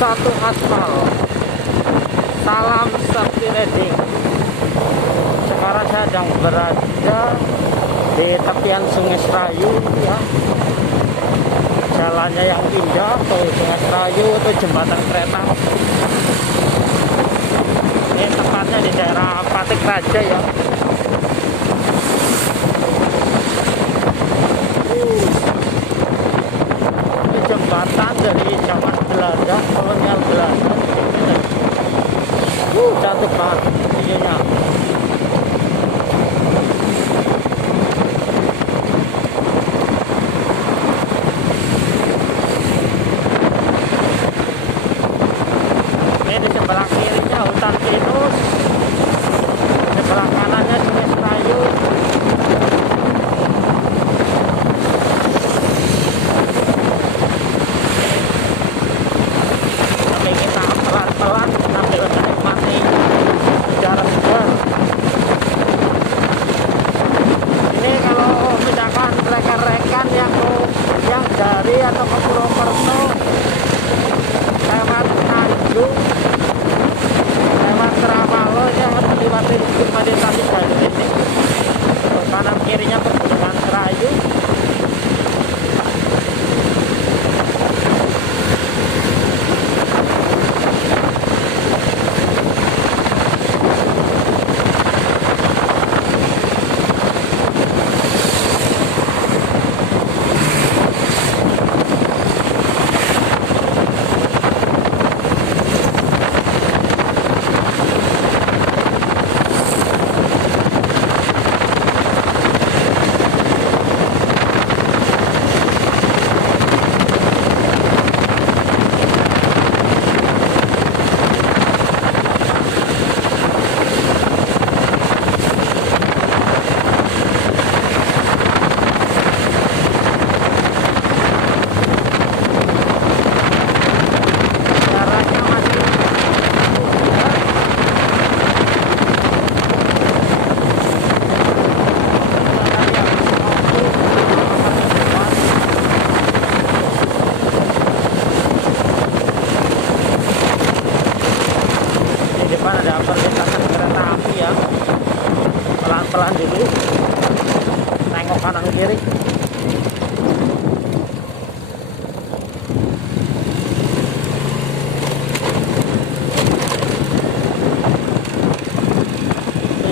satu aspal. Salam safety riding. Sekarang saya sedang berada di tepian Sungai Serayu ya. Jalannya yang indah ke Sungai Serayu itu jembatan kereta. Ini tepatnya di daerah Patik Raja ya. Ini jembatan dari zaman Belanda, kolonial Belanda. Cantik banget videonya. Ini di sebelah kirinya hutan pinus, sebelah kanannya Sungai Serayu. Tapi kita pelan-pelan sambil menikmati udara segar. Ini kalau misalkan rekan-rekan yang dari atau ke Purwokerto lewat Tanjung, lewat Teramalo ya harus melewati Gunung Desa dari ini. Kanan kirinya Pegunungan Serayu. Ada perlintasan kereta api ya, pelan-pelan dulu, tengok kanan kiri.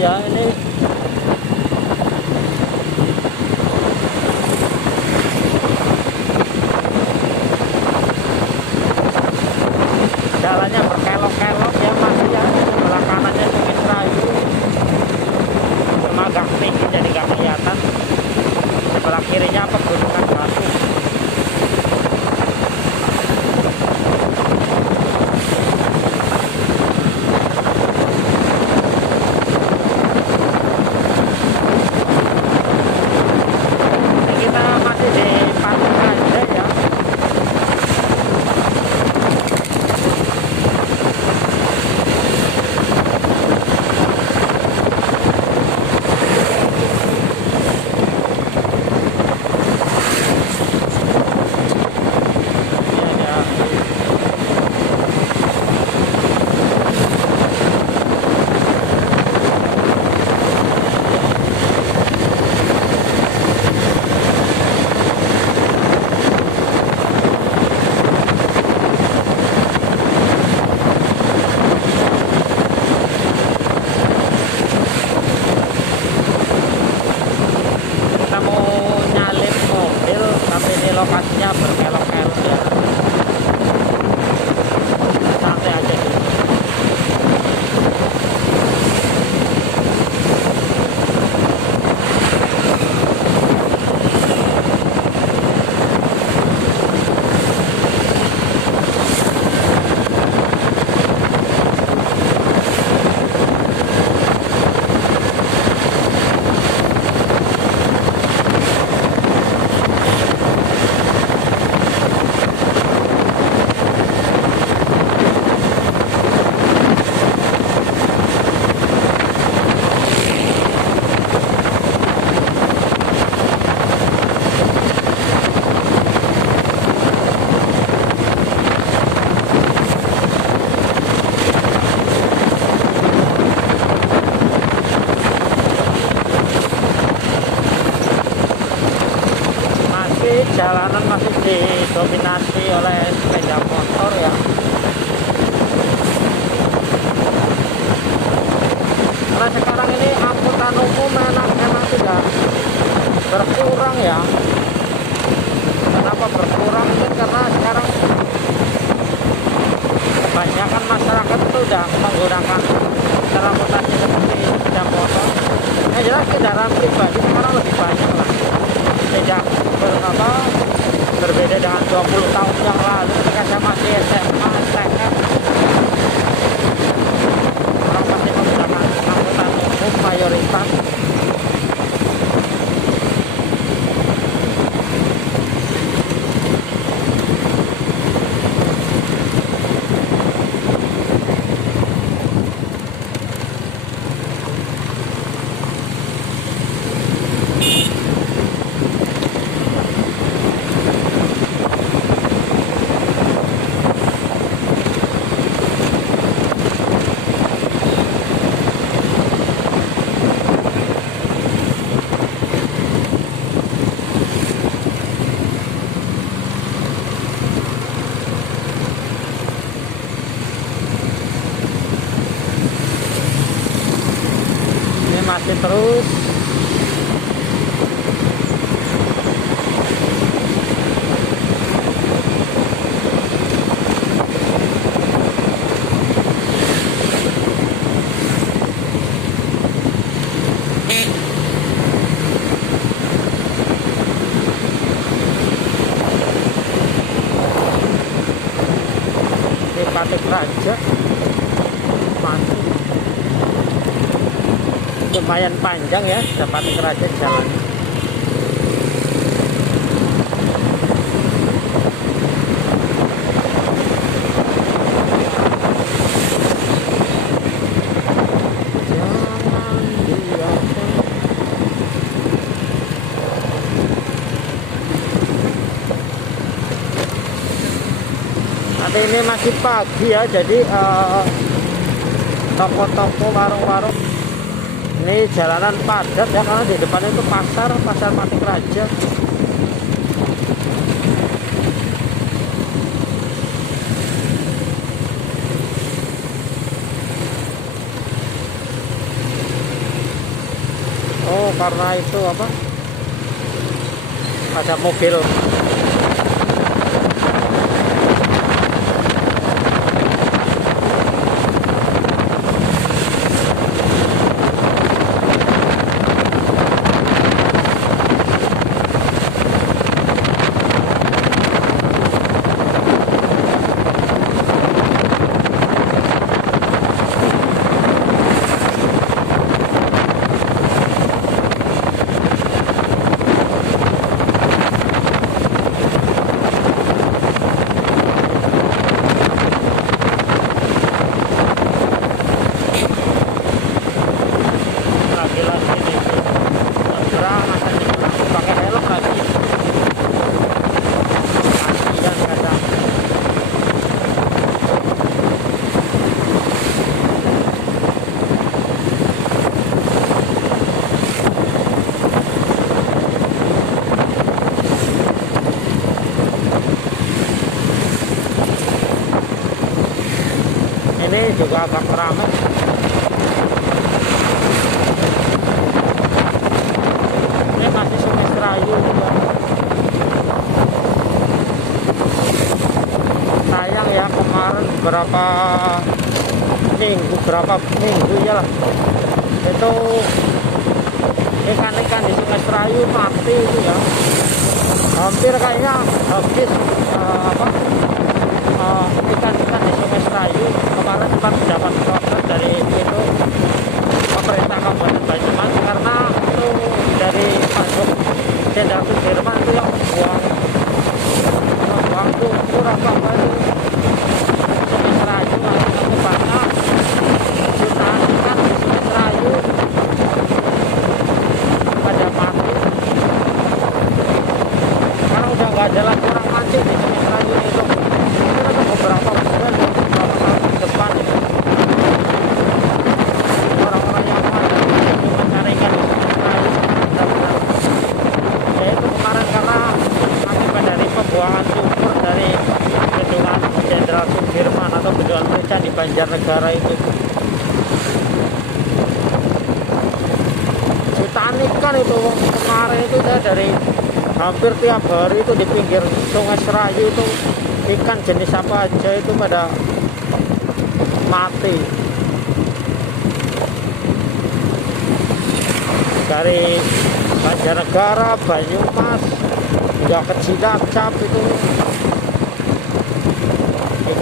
Ya ini jalannya berkelok-kelok ya masih ya. Sebelah kanannya Sungai Serayu, cuma agak tinggi jadi gak kelihatan. Sebelah kirinya Pegunungan Batu. didominasi oleh sepeda motor ya. Karena sekarang ini angkutan umum memang sudah berkurang ya. Kenapa berkurang? Mungkin karena sekarang kebanyakan masyarakat itu sudah menggunakan transportasi seperti sepeda motor. Yang jelas kendaraan pribadi sekarang lebih banyak lah. Tidak berbeda dengan 20 tahun yang lalu ketika saya masih SMA, STM. Orang pasti menggunakan angkutan umum mayoritas. Masih terus di Patik Raja. Masih lumayan panjang ya, dapat Raja jalan. Nanti ini masih pagi ya, jadi toko-toko, warung-warung ini jalanan padat ya, karena di depan itu pasar Patik Raja. Oh, karena itu apa? Ada mobil. Ini juga agak ramai. Ini masih Sungai Serayu juga. Sayang ya, kemarin berapa minggu ya lah, itu ikan-ikan di Sungai Serayu mati itu ya. Hampir kayaknya habis ikan-ikan di Sungai Serayu. Kemarin sempat dapat protes dari itu pemerintah Kabupaten Banyumas, karena itu dari Pajak Jenderal Sudirman itu yang membuang lumpur apa itu Sungai Serayu. Akibatnya jutaan ikan di Sungai Serayu pada mati, karena udah nggak ada lagi orang mancing di Sungai Serayu itu. Beberapa bulan, beberapa tahun ke depan. kemarin itu saya dari hampir tiap hari itu di pinggir Sungai Serayu itu ikan jenis apa aja itu pada mati. Dari Banjarnegara, Banyumas, hingga ke Cilacap itu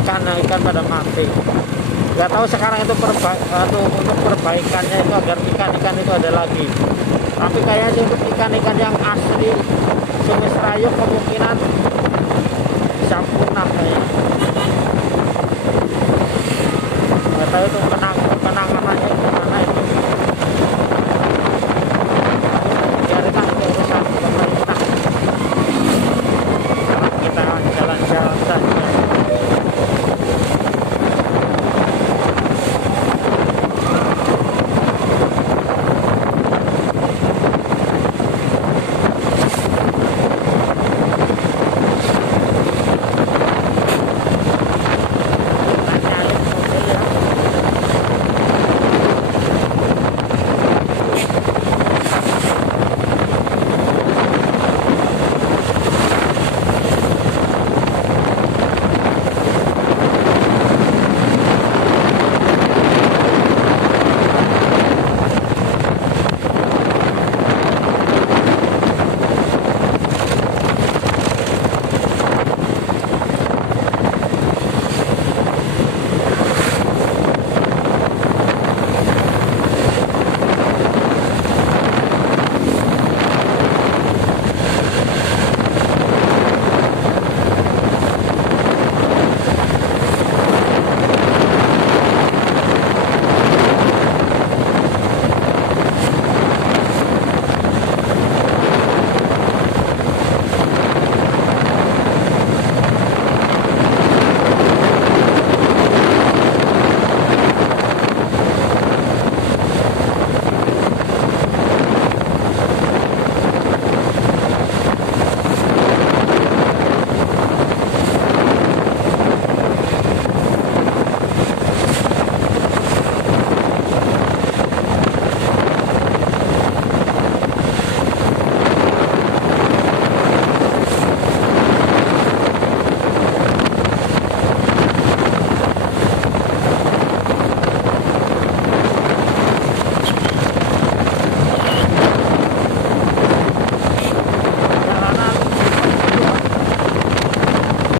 ikan pada mati. Nggak tahu sekarang itu untuk perbaikannya itu agar ikan-ikan itu ada lagi. Tapi kayaknya untuk ikan-ikan yang asli Sungai Serayu kemungkinan bisa punah kayaknya. Nggak tahu itu